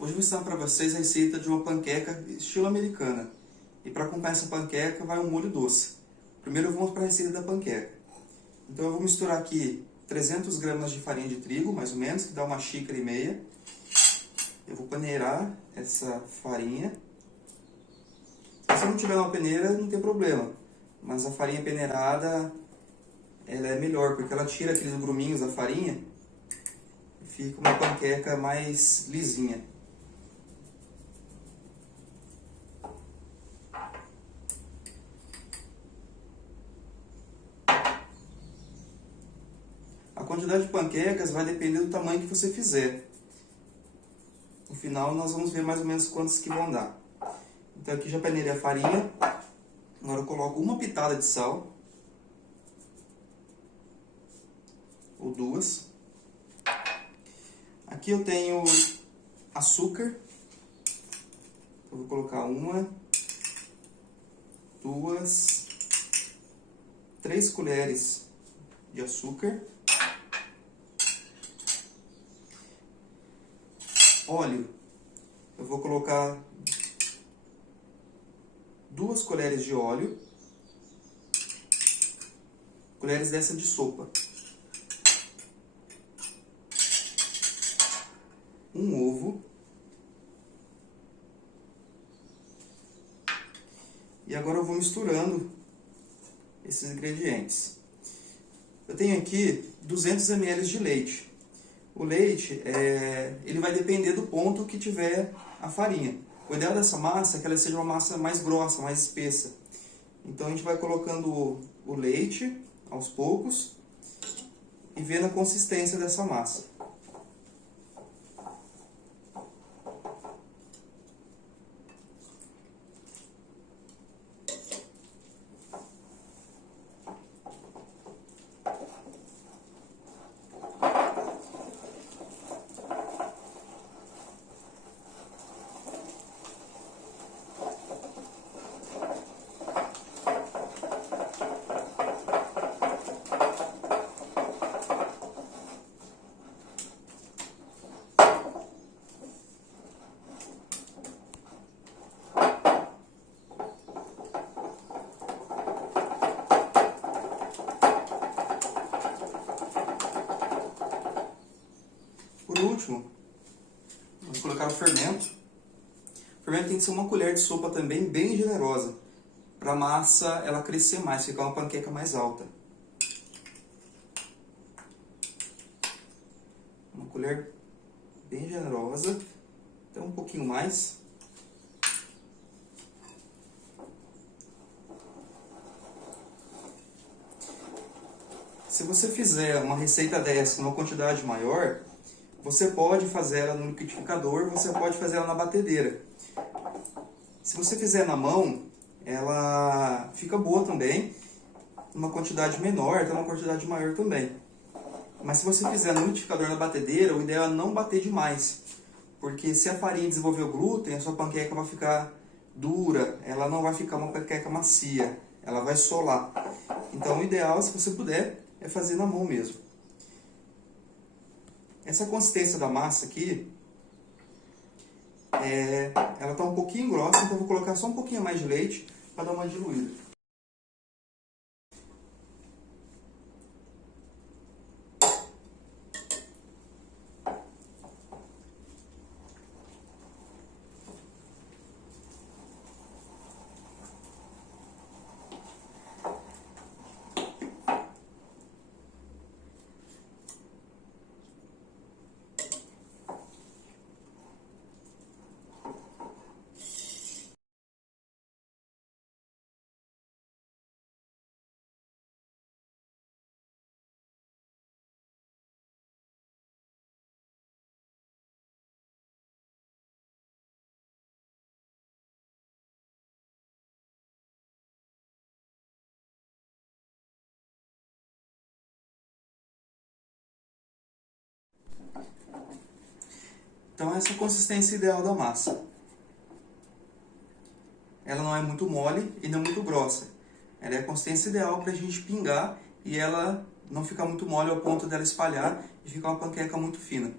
Hoje eu vou ensinar para vocês a receita de uma panqueca estilo americana. E para acompanhar essa panqueca vai um molho doce. Primeiro vamos para a receita da panqueca. Então eu vou misturar aqui 300 gramas de farinha de trigo, mais ou menos, que dá uma xícara e meia. Eu vou peneirar essa farinha. Se você não tiver uma peneira, não tem problema. Mas a farinha peneirada, ela é melhor, porque ela tira aqueles gruminhos da farinha e fica uma panqueca mais lisinha. A quantidade de panquecas vai depender do tamanho que você fizer. No final nós vamos ver mais ou menos quantas que vão dar. Então aqui já peneirei a farinha. Agora eu coloco uma pitada de sal. Ou duas. Aqui eu tenho açúcar. Eu vou colocar uma, duas, 3 colheres de açúcar. Óleo, eu vou colocar 2 colheres de óleo, colheres dessa de sopa. Um ovo. E agora eu vou misturando esses ingredientes. Eu tenho aqui 200 ml de leite. O leite, ele vai depender do ponto que tiver a farinha. O ideal dessa massa é que ela seja uma massa mais grossa, mais espessa. Então a gente vai colocando o leite aos poucos e vendo a consistência dessa massa. Por último, vamos colocar o fermento. O fermento tem que ser uma colher de sopa também, bem generosa, para a massa ela crescer mais, ficar uma panqueca mais alta. Uma colher bem generosa, até um pouquinho mais. Se você fizer uma receita dessa numa quantidade maior, você pode fazer ela no liquidificador, você pode fazer ela na batedeira. Se você fizer na mão, ela fica boa também, numa quantidade menor, até uma quantidade maior também. Mas se você fizer no liquidificador na batedeira, o ideal é não bater demais. Porque se a farinha desenvolver o glúten, a sua panqueca vai ficar dura, ela não vai ficar uma panqueca macia, ela vai solar. Então o ideal, se você puder, é fazer na mão mesmo. Essa consistência da massa aqui, ela está um pouquinho grossa, então eu vou colocar só um pouquinho mais de leite para dar uma diluída. Então essa é a consistência ideal da massa. Ela não é muito mole e não muito grossa. Ela é a consistência ideal para a gente pingar e ela não ficar muito mole ao ponto dela espalhar e ficar uma panqueca muito fina.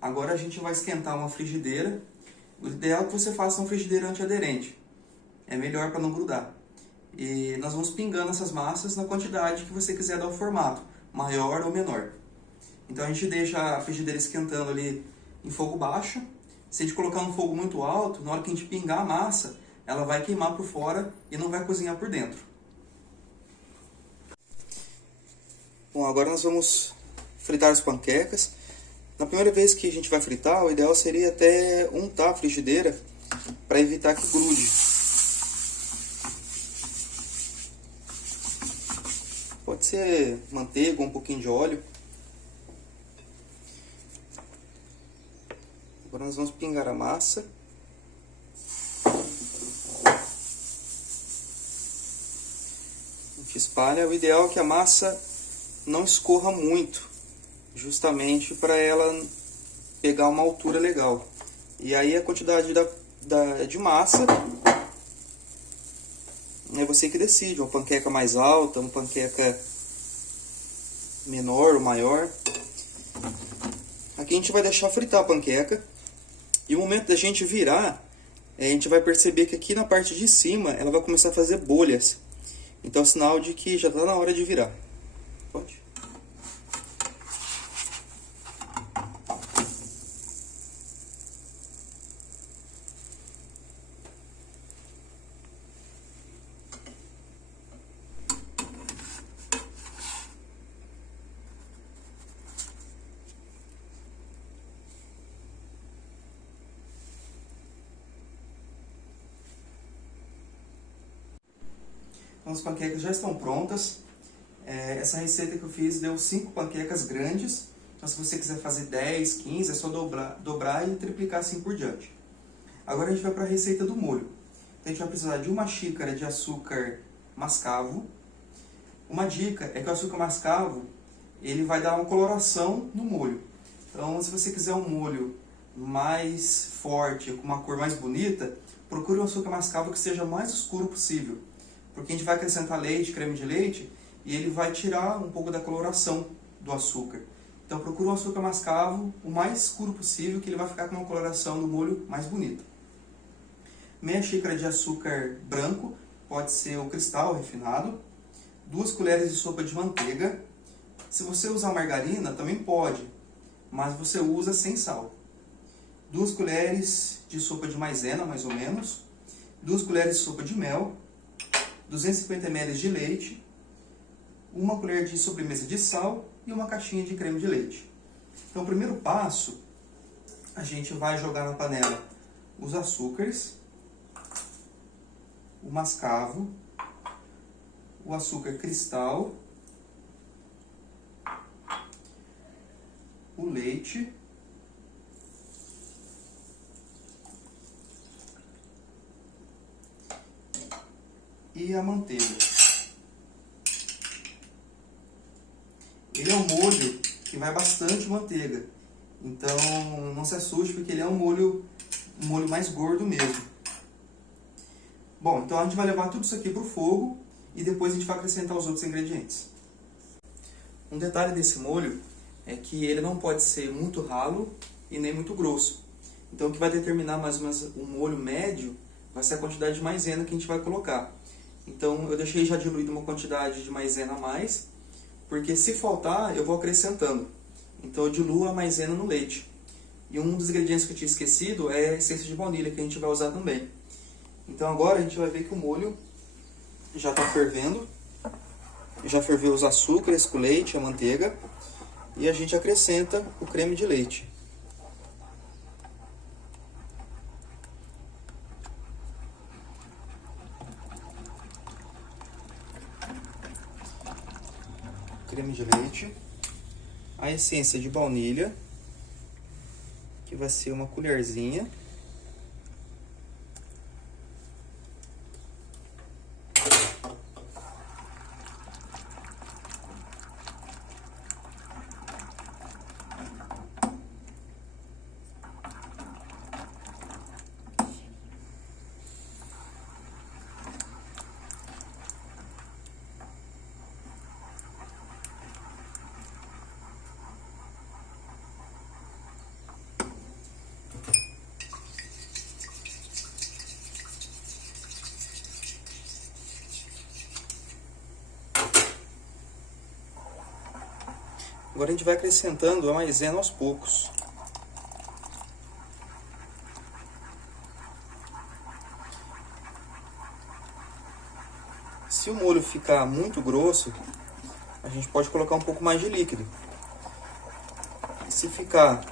Agora a gente vai esquentar uma frigideira. O ideal é que você faça uma frigideira antiaderente. É melhor para não grudar. E nós vamos pingando essas massas na quantidade que você quiser dar o formato, maior ou menor. Então a gente deixa a frigideira esquentando ali em fogo baixo. Se a gente colocar um fogo muito alto, na hora que a gente pingar a massa, ela vai queimar por fora e não vai cozinhar por dentro. Bom, agora nós vamos fritar as panquecas. Na primeira vez que a gente vai fritar, o ideal seria até untar a frigideira para evitar que grude. Pode ser manteiga ou um pouquinho de óleo. Agora nós vamos pingar a massa. A gente espalha. O ideal é que a massa não escorra muito, justamente para ela pegar uma altura legal. E aí a quantidade de massa é você que decide, uma panqueca mais alta, uma panqueca menor ou maior. Aqui a gente vai deixar fritar a panqueca. E o momento da gente virar, a gente vai perceber que aqui na parte de cima ela vai começar a fazer bolhas. Então é sinal de que já está na hora de virar. Pode. Então as panquecas já estão prontas. Essa receita que eu fiz deu 5 panquecas grandes. Então se você quiser fazer 10, 15, é só dobrar e triplicar assim por diante. Agora a gente vai para a receita do molho. Então a gente vai precisar de 1 xícara de açúcar mascavo. Uma dica é que o açúcar mascavo ele vai dar uma coloração no molho. Então se você quiser um molho mais forte, com uma cor mais bonita, procure um açúcar mascavo que seja mais escuro possível. Porque a gente vai acrescentar leite, creme de leite, e ele vai tirar um pouco da coloração do açúcar. Então procure um açúcar mascavo o mais escuro possível, que ele vai ficar com uma coloração do molho mais bonita. Meia xícara de açúcar branco, pode ser o cristal refinado. 2 colheres de sopa de manteiga. Se você usar margarina, também pode, mas você usa sem sal. 2 colheres de sopa de maisena, mais ou menos. 2 colheres de sopa de mel. 250 ml de leite, 1 colher de sobremesa de sal e 1 caixinha de creme de leite. Então, o primeiro passo, a gente vai jogar na panela os açúcares, o mascavo, o açúcar cristal, o leite, e a manteiga. Ele é um molho que vai bastante manteiga, então não se assuste porque ele é um molho mais gordo mesmo. Bom, então a gente vai levar tudo isso aqui para o fogo e depois a gente vai acrescentar os outros ingredientes. Um detalhe desse molho é que ele não pode ser muito ralo e nem muito grosso. Então o que vai determinar mais ou menos o molho médio vai ser a quantidade de maisena que a gente vai colocar. Então eu deixei já diluído uma quantidade de maisena a mais, porque se faltar eu vou acrescentando. Então eu diluo a maisena no leite. E um dos ingredientes que eu tinha esquecido é a essência de baunilha, que a gente vai usar também. Então agora a gente vai ver que o molho já está fervendo. Já ferveu os açúcares com o leite, a manteiga. E a gente acrescenta o creme de leite. Creme de leite, a essência de baunilha, que vai ser 1 colherzinha, Agora a gente vai acrescentando a maisena aos poucos. Se o molho ficar muito grosso, a gente pode colocar um pouco mais de líquido. Se ficar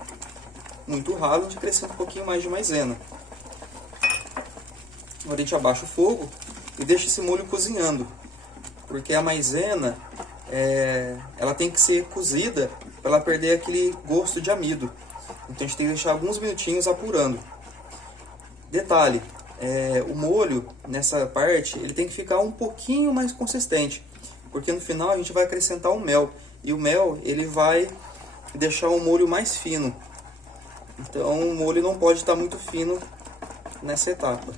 muito ralo, a gente acrescenta um pouquinho mais de maisena. Agora a gente abaixa o fogo e deixa esse molho cozinhando. Porque a maisena, ela tem que ser cozida para ela perder aquele gosto de amido. Então a gente tem que deixar alguns minutinhos apurando. Detalhe, o molho nessa parte ele tem que ficar um pouquinho mais consistente, porque no final a gente vai acrescentar o mel, e o mel ele vai deixar o molho mais fino. Então o molho não pode estar muito fino nessa etapa.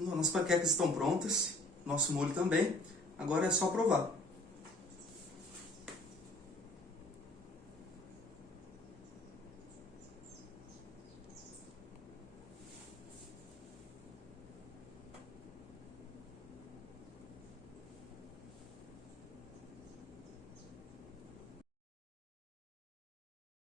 Nossas panquecas estão prontas, nosso molho também. Agora é só provar.